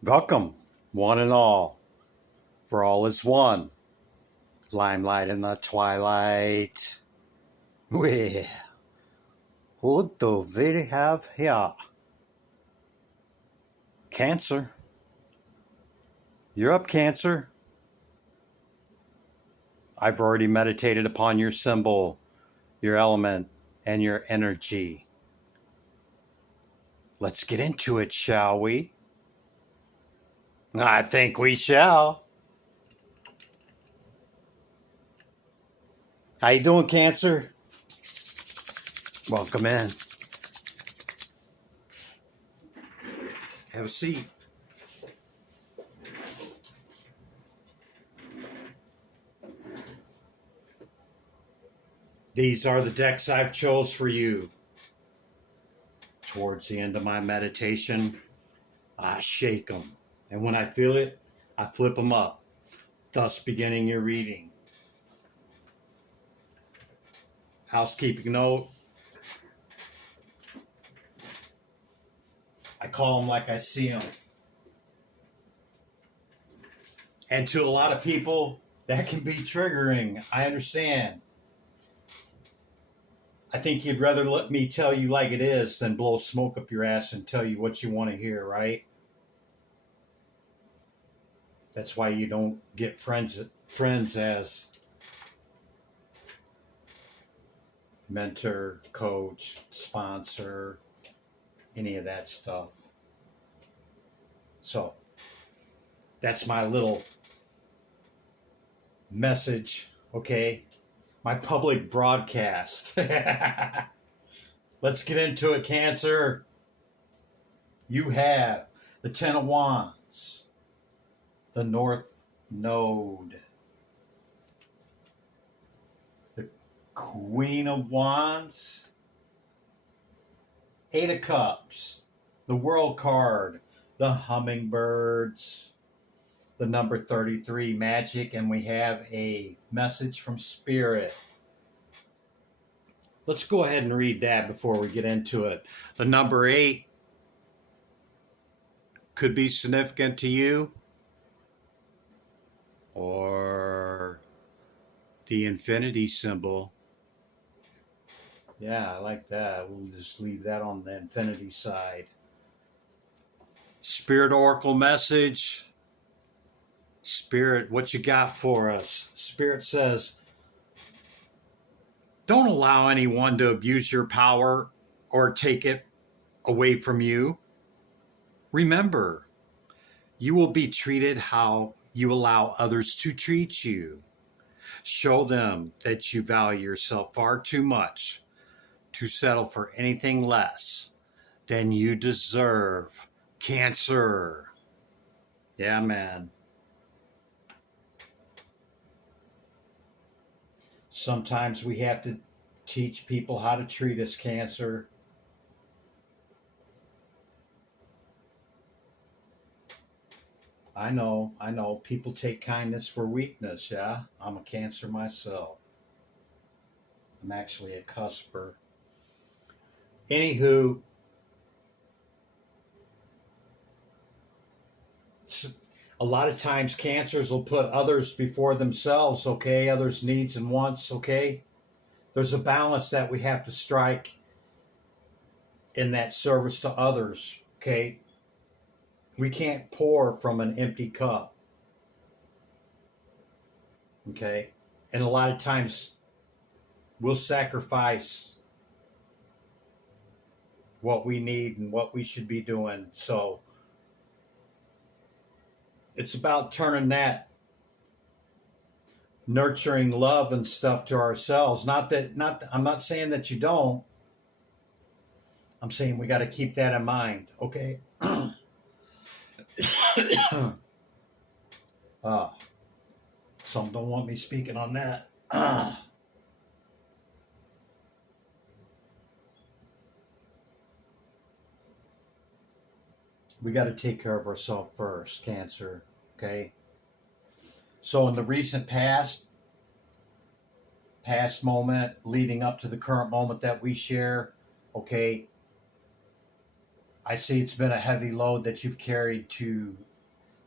Welcome, one and for all is one. Limelight in the twilight. Well, what do we have here? Cancer. You're up, Cancer. I've already meditated upon your symbol, your element, and your energy. Let's get into it, shall we? I think we shall. How you doing, Cancer? Welcome in. Have a seat. These are the decks I've chose for you. Towards the end of my meditation, I shake them. And when I feel it, I flip them up, thus beginning your reading. Housekeeping note. I call them like I see them. And to a lot of people, that can be triggering. I understand. I think you'd rather let me tell you like it is than blow smoke up your ass and tell you what you want to hear, right? That's why you don't get friends as mentor, coach, sponsor, any of that stuff. So that's my little message, okay? My public broadcast. Let's get into it, Cancer. You have the Ten of Wands, the North Node, the Queen of Wands, Eight of Cups, the World card, the Hummingbirds, the number 33, Magic, and we have a message from Spirit. Let's go ahead and read that before we get into it. The number 8 could be significant to you, or the infinity symbol. Yeah, I like that. We'll just leave that on the infinity side. Spirit Oracle message. Spirit, what you got for us? Spirit says, don't allow anyone to abuse your power or take it away from you. Remember, you will be treated how you allow others to treat you. Show them that you value yourself far too much to settle for anything less than you deserve. Cancer. Yeah, man. Sometimes we have to teach people how to treat us, Cancer. I know. People take kindness for weakness, yeah? I'm a Cancer myself. I'm actually a cusper. Anywho, a lot of times Cancers will put others before themselves, okay? Others' needs and wants, okay? There's a balance that we have to strike in that service to others, okay? We can't pour from an empty cup, okay? And a lot of times we'll sacrifice what we need and what we should be doing. So it's about turning that nurturing love and stuff to ourselves. I'm not saying that you don't. I'm saying we got to keep that in mind, okay? Some don't want me speaking on that. We got to take care of ourselves first, Cancer, okay? So in the recent past moment leading up to the current moment that we share, okay, I see it's been a heavy load that you've carried to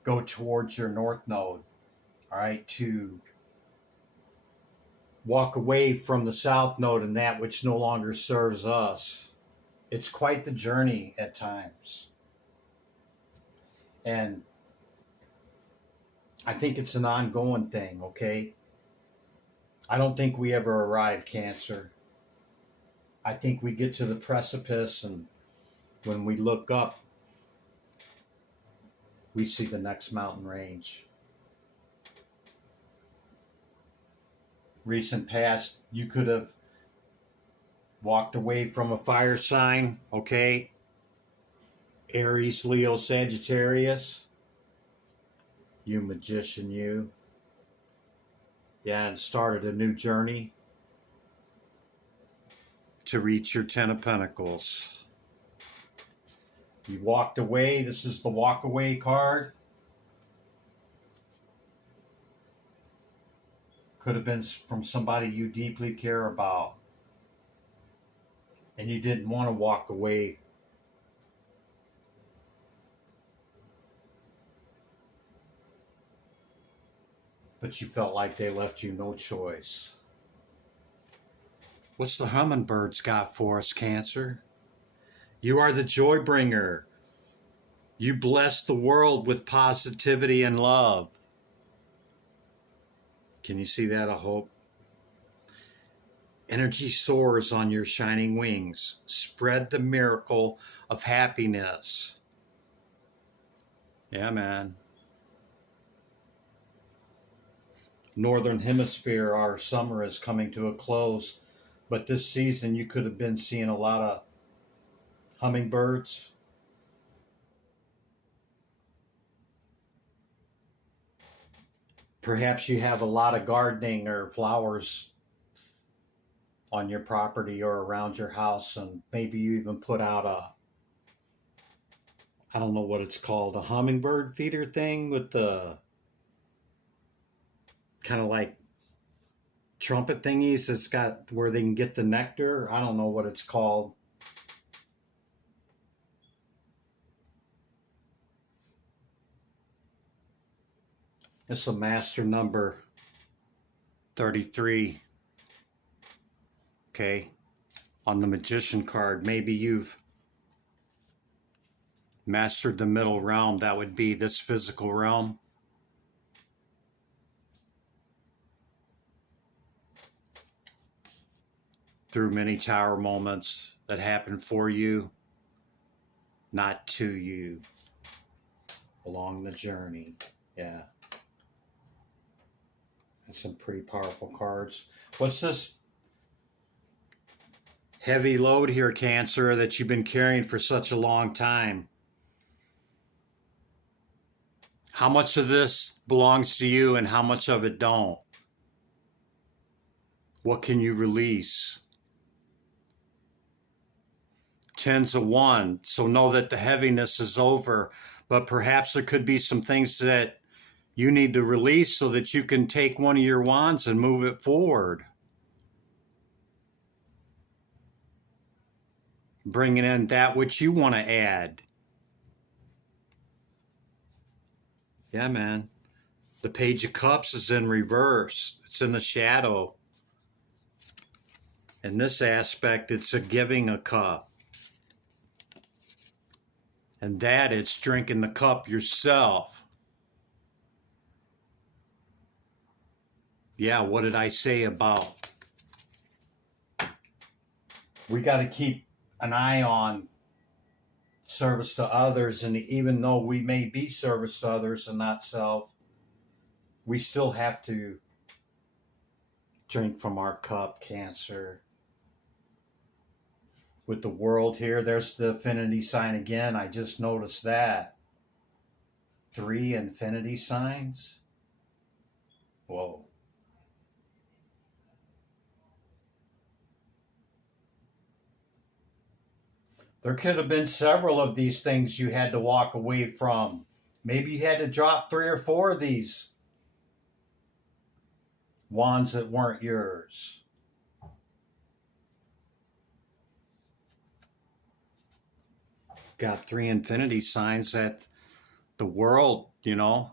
go towards your north node. All right, to walk away from the south node and that which no longer serves us. It's quite the journey at times. And I think it's an ongoing thing, okay? I don't think we ever arrive, Cancer. I think we get to the precipice, and when we look up, we see the next mountain range. Recent past, you could have walked away from a fire sign, okay? Aries, Leo, Sagittarius. You magician, you. Yeah, and started a new journey to reach your Ten of Pentacles. You walked away. This is the walk away card. Could have been from somebody you deeply care about. And you didn't want to walk away. But you felt like they left you no choice. What's the hummingbirds got for us, Cancer? You are the joy bringer. You bless the world with positivity and love. Can you see that? I hope. Energy soars on your shining wings. Spread the miracle of happiness. Yeah, man. Northern Hemisphere, our summer is coming to a close. But this season, you could have been seeing a lot of hummingbirds. Perhaps you have a lot of gardening or flowers on your property or around your house, and maybe you even put out I don't know what it's called, a hummingbird feeder thing with the kind of like trumpet thingies. It's got where they can get the nectar. I don't know what it's called. It's a master number 33. Okay. On the magician card, maybe you've mastered the middle realm. That would be this physical realm. Through many tower moments that happen for you, not to you, along the journey. Yeah. That's some pretty powerful cards. What's this heavy load here, Cancer, that you've been carrying for such a long time? How much of this belongs to you and how much of it don't? What can you release? Tens of Wands. So know that the heaviness is over, but perhaps there could be some things that you need to release so that you can take one of your wands and move it forward. Bringing in that which you want to add. Yeah, man. The Page of Cups is in reverse. It's in the shadow. In this aspect, it's a giving a cup. And that it's drinking the cup yourself. Yeah, what did I say about? We got to keep an eye on service to others, and even though we may be service to others and not self, we still have to drink from our cup, Cancer. With the world here, there's the infinity sign again. I just noticed that. 3 infinity signs. Whoa. There could have been several of these things you had to walk away from. Maybe you had to drop 3 or 4 of these wands that weren't yours. Got 3 infinity signs that the world, you know.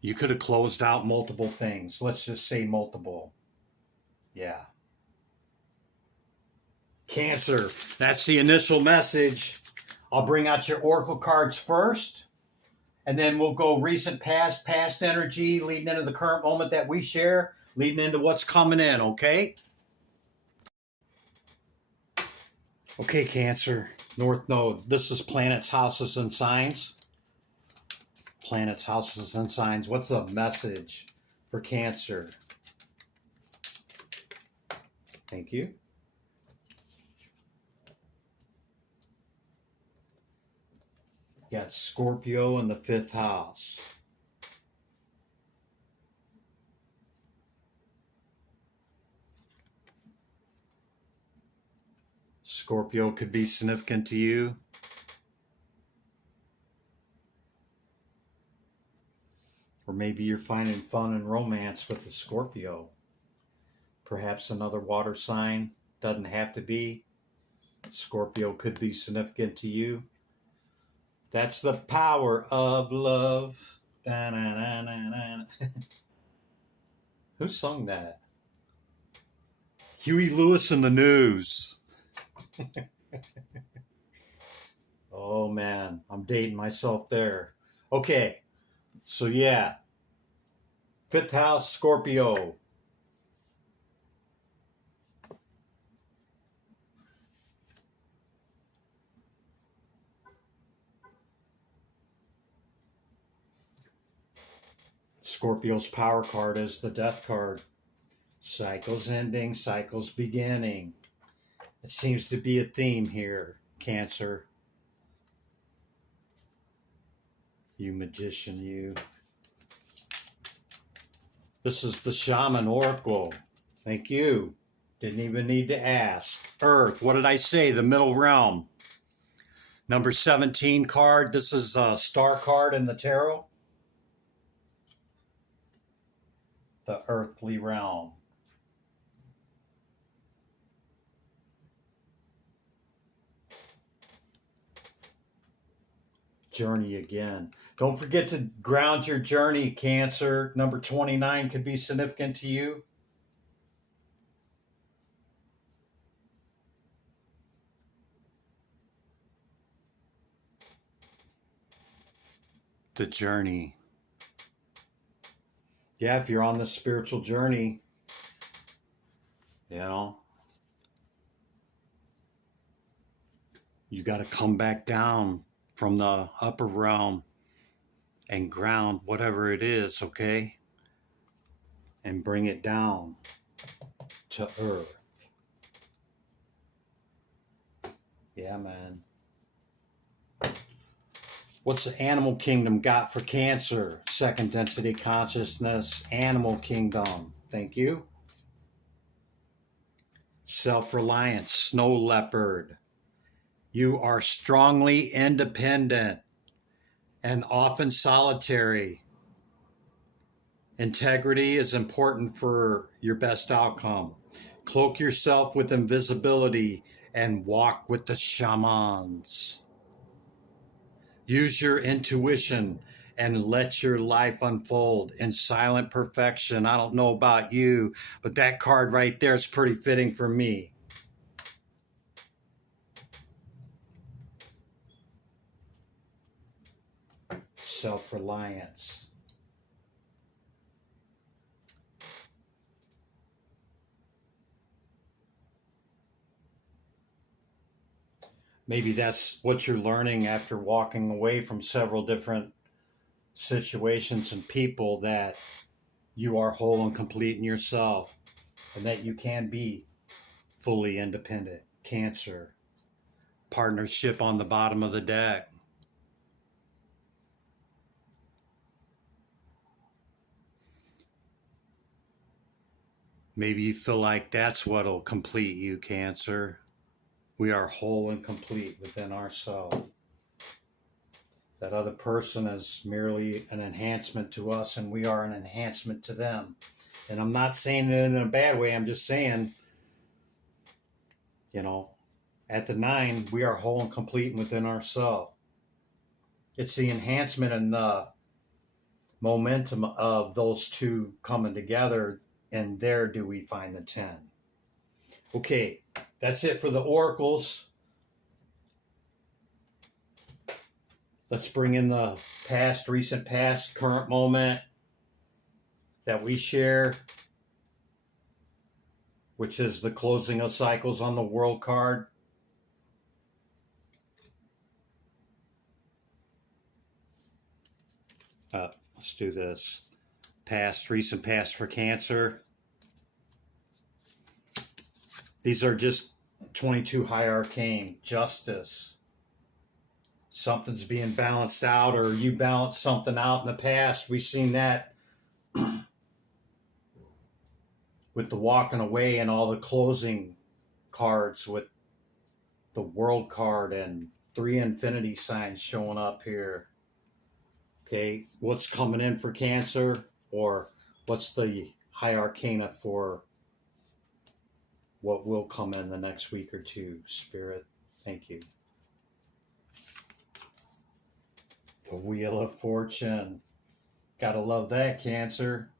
You could have closed out multiple things. Let's just say multiple. Yeah. Cancer, that's the initial message. I'll bring out your oracle cards first, and then we'll go recent past, past energy, leading into the current moment that we share, leading into what's coming in, okay? Okay, Cancer, North Node. This is planets, houses, and signs. Planets, houses, and signs. What's the message for Cancer? Thank you. Got Scorpio in the 5th house. Scorpio could be significant to you. Or maybe you're finding fun and romance with the Scorpio. Perhaps another water sign. Doesn't have to be. Scorpio could be significant to you. That's the power of love. Who sung that? Huey Lewis and the News. Oh man, I'm dating myself there. Okay, so yeah. 5th house, Scorpio. Scorpio's power card is the Death card. Cycles ending, cycles beginning. It seems to be a theme here, Cancer. You magician, you. This is the Shaman Oracle. Thank you. Didn't even need to ask. Earth, what did I say? The middle realm. Number 17 card. This is a star card in the tarot. The earthly realm. Journey again. Don't forget to ground your journey, Cancer. Number 29 could be significant to you. The journey. Yeah, if you're on the spiritual journey, you know, you got to come back down from the upper realm and ground whatever it is, okay? And bring it down to earth. Yeah, man. What's the animal kingdom got for Cancer? Second density consciousness, animal kingdom. Thank you. Self-reliance, snow leopard. You are strongly independent and often solitary. Integrity is important for your best outcome. Cloak yourself with invisibility and walk with the shamans. Use your intuition and let your life unfold in silent perfection. I don't know about you, but that card right there is pretty fitting for me. Self-reliance. Maybe that's what you're learning after walking away from several different situations and people, that you are whole and complete in yourself and that you can be fully independent. Cancer. Partnership on the bottom of the deck. Maybe you feel like that's what'll complete you, Cancer. We are whole and complete within ourselves. That other person is merely an enhancement to us, and we are an enhancement to them. And I'm not saying it in a bad way. I'm just saying, you know, At the 9, we are whole and complete within ourselves. It's the enhancement and the momentum of those two coming together, and there do we find the 10. Okay, that's it for the oracles. Let's bring in the past, recent past, current moment that we share, which is the closing of cycles on the world card. Let's do this. Past, recent past for Cancer. These are just 22 high arcane. Justice. Something's being balanced out, or you balanced something out in the past. We've seen that with the walking away and all the closing cards with the world card and 3 infinity signs showing up here. Okay, what's coming in for Cancer, or what's the high arcana for what will come in the next week or two, Spirit? Thank you. The Wheel of Fortune. Gotta love that, Cancer.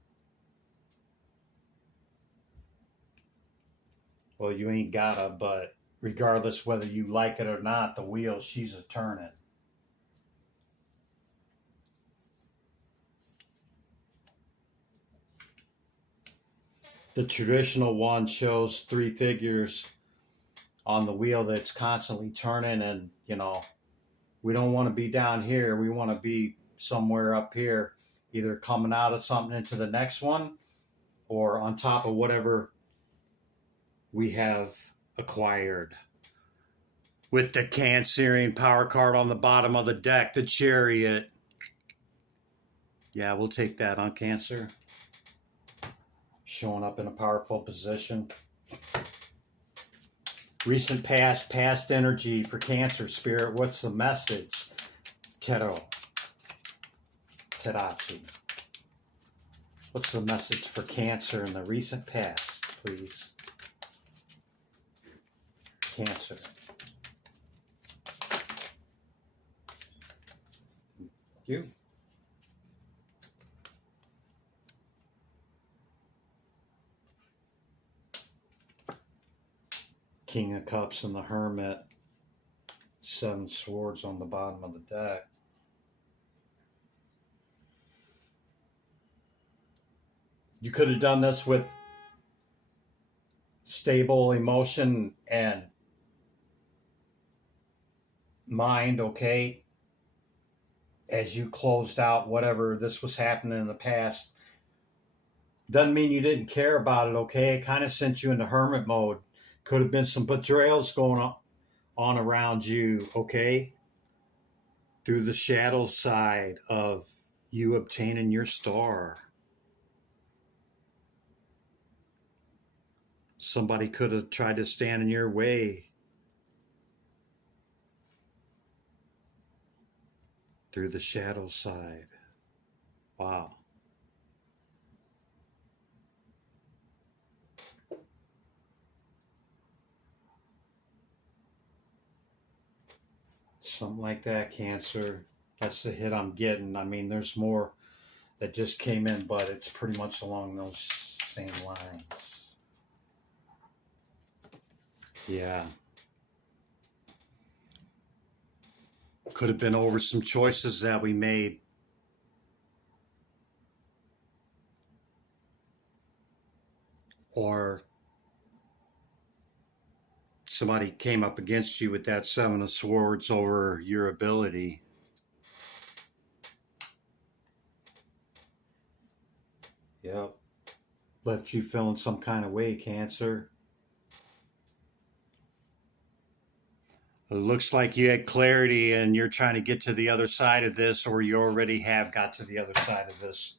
Well, you ain't gotta, but regardless whether you like it or not, the wheel, she's a turning. The traditional one shows 3 figures on the wheel that's constantly turning, and we don't want to be down here. We want to be somewhere up here, either coming out of something into the next one or on top of whatever we have acquired. With the Cancerian power card on the bottom of the deck, the Chariot. Yeah, we'll take that on Cancer. Showing up in a powerful position. Recent past, past energy for Cancer, Spirit. What's the message? Terachi. What's the message for Cancer in the recent past, please? Cancer. Thank you. King of Cups and the Hermit. 7 swords on the bottom of the deck. You could have done this with stable emotion and mind, okay? As you closed out whatever this was happening in the past. Doesn't mean you didn't care about it, okay? It kind of sent you into hermit mode. Could have been some betrayals going on around you, okay? Through the shadow side of you obtaining your star. Somebody could have tried to stand in your way. Through the shadow side. Wow. Something like that, Cancer. That's the hit I'm getting. I mean, there's more that just came in, but it's pretty much along those same lines. Yeah. Could have been over some choices that we made. Or somebody came up against you with that 7 of Swords over your ability. Yep. Left you feeling some kind of way, Cancer. It looks like you had clarity and you're trying to get to the other side of this, or you already have got to the other side of this.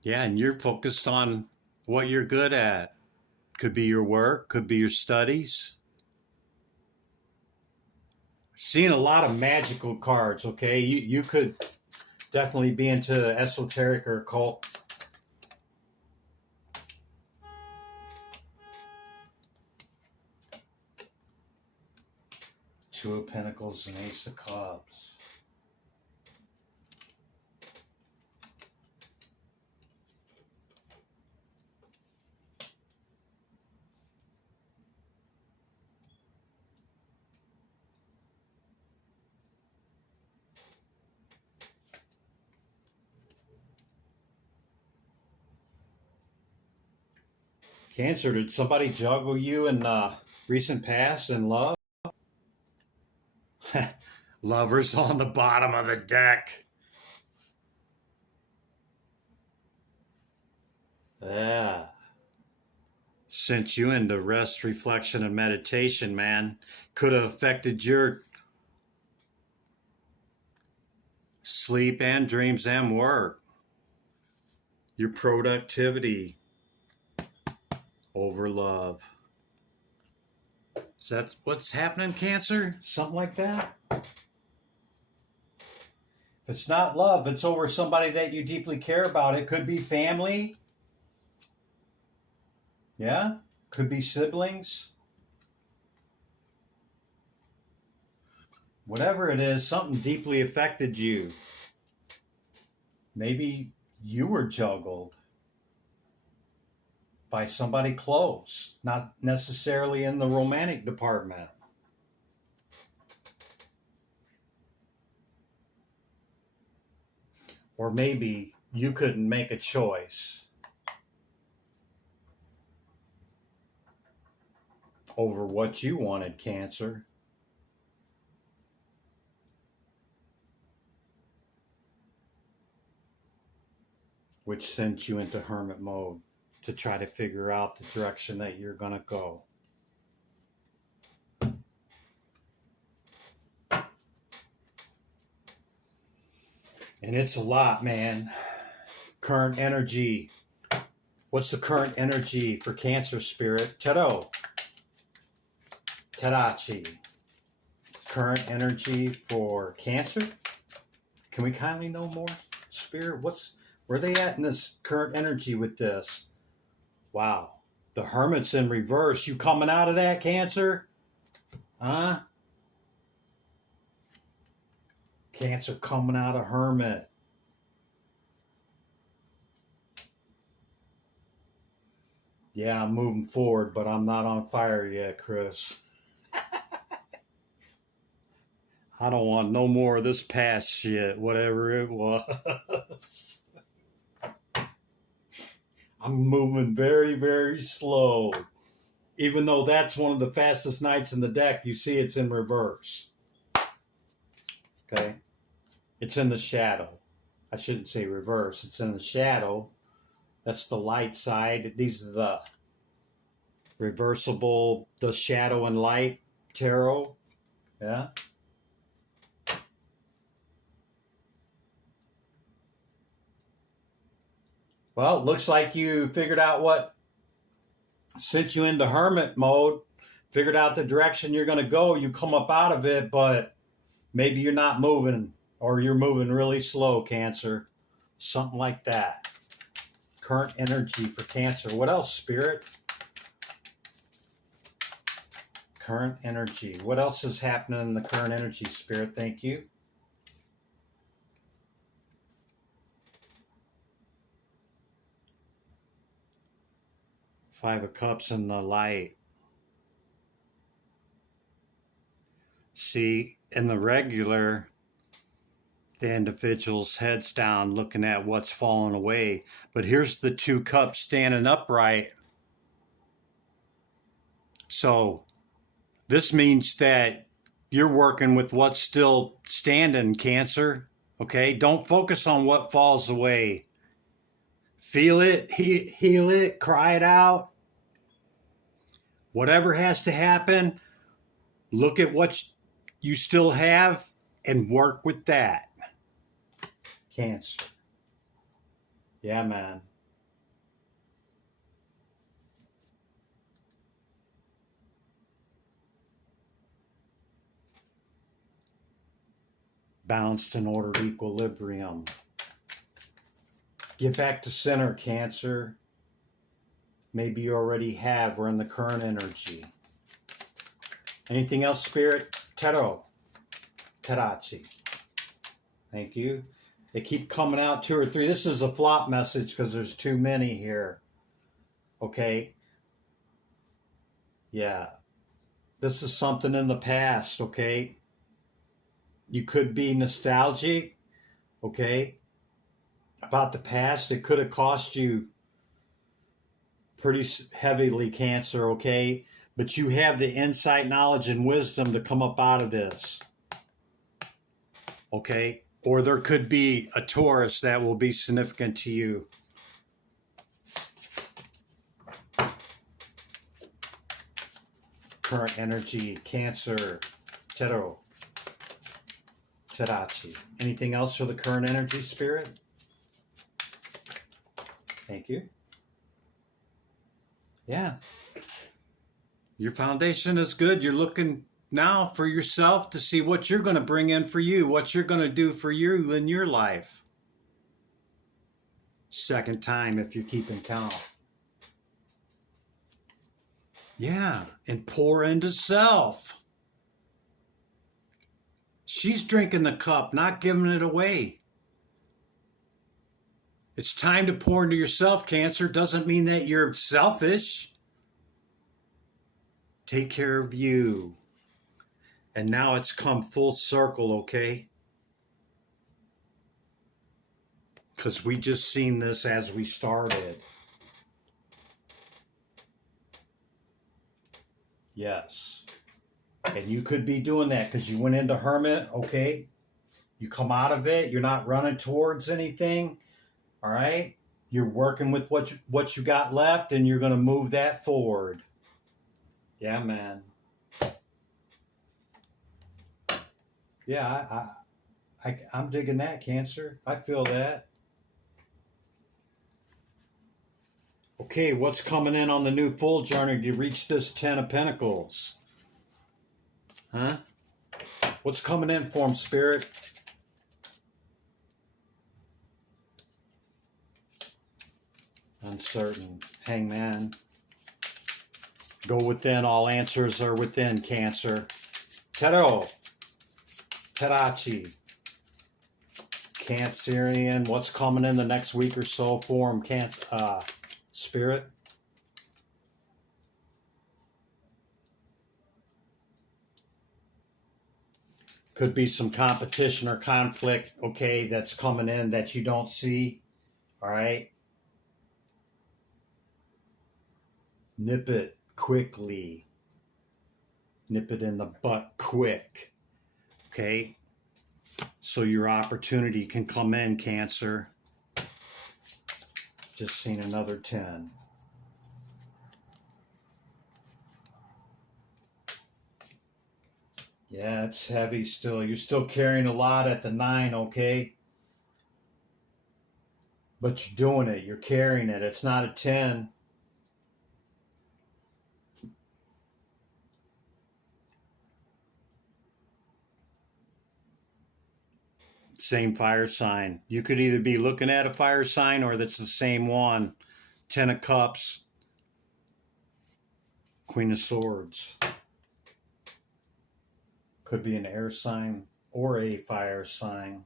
Yeah, and you're focused on what you're good at. Could be your work, could be your studies. Seeing a lot of magical cards, okay? You could definitely be into esoteric or occult Two of Pentacles and Ace of Cups. Cancer, did somebody juggle you in recent past in love? Lovers on the bottom of the deck. Yeah. Sent you into rest, reflection, and meditation, man. Could have affected your sleep and dreams and work. Your productivity over love. Is that what's happening, Cancer? Something like that? If it's not love, it's over somebody that you deeply care about. It could be family. Yeah? Could be siblings. Whatever it is, something deeply affected you. Maybe you were juggled by somebody close, not necessarily in the romantic department. Or maybe you couldn't make a choice over what you wanted, Cancer. Which sent you into hermit mode to try to figure out the direction that you're going to go. And it's a lot, man. Current energy. What's the current energy for Cancer, Spirit? Tarot. Tarachi. Current energy for Cancer? Can we kindly know more, Spirit? Where are they at in this current energy with this? Wow. The Hermit's in reverse. You coming out of that, Cancer? Huh? Cancer coming out of Hermit. Yeah, I'm moving forward, but I'm not on fire yet, Chris. I don't want no more of this past shit, whatever it was. I'm moving very, very slow. Even though that's one of the fastest knights in the deck, you see it's in reverse. Okay? It's in the shadow. I shouldn't say reverse. It's in the shadow. That's the light side. These are the reversible, the shadow and light tarot. Yeah? Well, it looks like you figured out what sent you into hermit mode, figured out the direction you're going to go. You come up out of it, but maybe you're not moving, or you're moving really slow, Cancer. Something like that. Current energy for Cancer. What else, Spirit? Current energy. What else is happening in the current energy, Spirit? Thank you. Five of Cups in the light. See, in the regular, the individual's head's down looking at what's fallen away. But here's the two cups standing upright. So this means that you're working with what's still standing, Cancer. Okay? Don't focus on what falls away. Feel it, heal it, cry it out. Whatever has to happen, look at what you still have and work with that. Cancer. Yeah, man. Balanced and ordered equilibrium. Get back to center, Cancer. Maybe you already have. We're in the current energy. Anything else, Spirit? Tero. Terachi. Thank you. They keep coming out 2 or 3. This is a flop message because there's too many here. Okay. Yeah. This is something in the past, okay? You could be nostalgic, okay, about the past. It could have cost you pretty heavily, Cancer, okay? But you have the insight, knowledge, and wisdom to come up out of this, okay? Or there could be a Taurus that will be significant to you. Current energy, Cancer, Tero, Terachi. Anything else for the current energy, Spirit? Thank you. Yeah. Your foundation is good. You're looking now for yourself to see what you're going to bring in for you, what you're going to do for you in your life. Second time if you're keeping count. Yeah, and pour into self. She's drinking the cup, not giving it away. It's time to pour into yourself, Cancer. Doesn't mean that you're selfish. Take care of you. And now it's come full circle, okay? Because we just seen this as we started. Yes. And you could be doing that because you went into Hermit, okay? You come out of it. You're not running towards anything, all right? You're working with what you got left, and you're going to move that forward. Yeah, man. Yeah, I'm digging that, Cancer. I feel that. Okay, what's coming in on the new full journey to reach this 10 of Pentacles? Huh? What's coming in for him, Spirit? Uncertain. Hangman. Go within. All answers are within, Cancer. Tero. Terachi. Cancerian. What's coming in the next week or so for him, Spirit? Could be some competition or conflict, okay, that's coming in that you don't see. All right? Nip it quickly. Nip it in the butt quick. Okay? So your opportunity can come in, Cancer. Just seen another 10. Yeah, it's heavy still. You're still carrying a lot at the 9, okay? But you're doing it. You're carrying it. It's not a 10. Same fire sign. You could either be looking at a fire sign or that's the same one. 10 of Cups. Queen of Swords. Could be an air sign or a fire sign.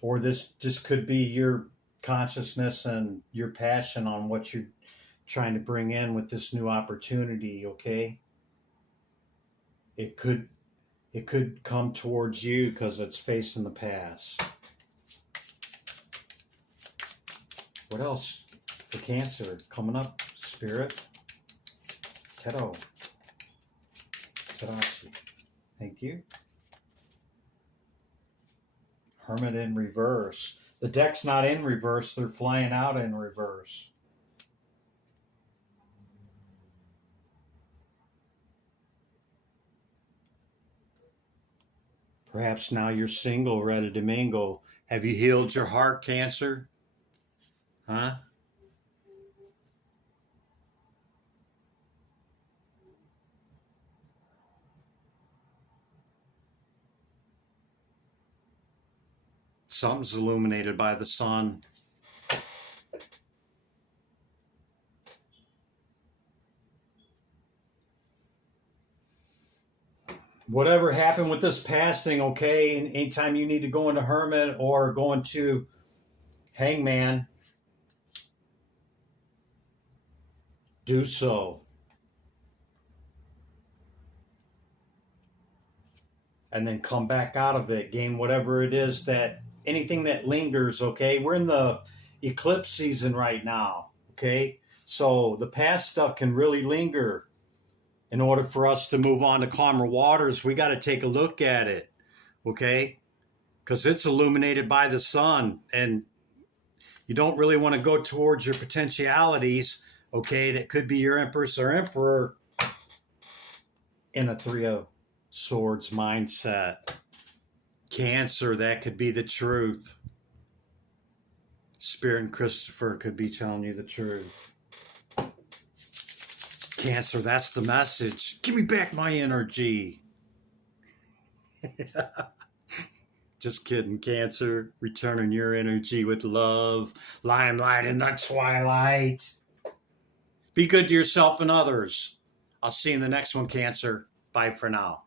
Or this just could be your consciousness and your passion on what you're trying to bring in with this new opportunity, okay? It could come towards you because it's facing the past. What else for Cancer? Coming up, Spirit. Tero. Terachi. Thank you. Hermit in reverse. The deck's not in reverse. They're flying out in reverse. Perhaps now you're single, ready to mingle. Have you healed your heart, Cancer? Huh? Something's illuminated by the sun. whatever happened with this past thing, okay? And anytime you need to go into Hermit or go into Hangman, do so. And then come back out of it, gain whatever it is that anything that lingers, okay? We're in the eclipse season right now, okay? So the past stuff can really linger. In order for us to move on to calmer waters, we got to take a look at it, okay? Because it's illuminated by the sun, and you don't really want to go towards your potentialities, okay? That could be your empress or emperor in a Three of Swords mindset. Cancer, that could be the truth. Spirit and Christopher could be telling you the truth. Cancer, that's the message. Give me back my energy. Just kidding, Cancer. Returning your energy with love. Limelight in the twilight. Be good to yourself and others. I'll see you in the next one, Cancer. Bye for now.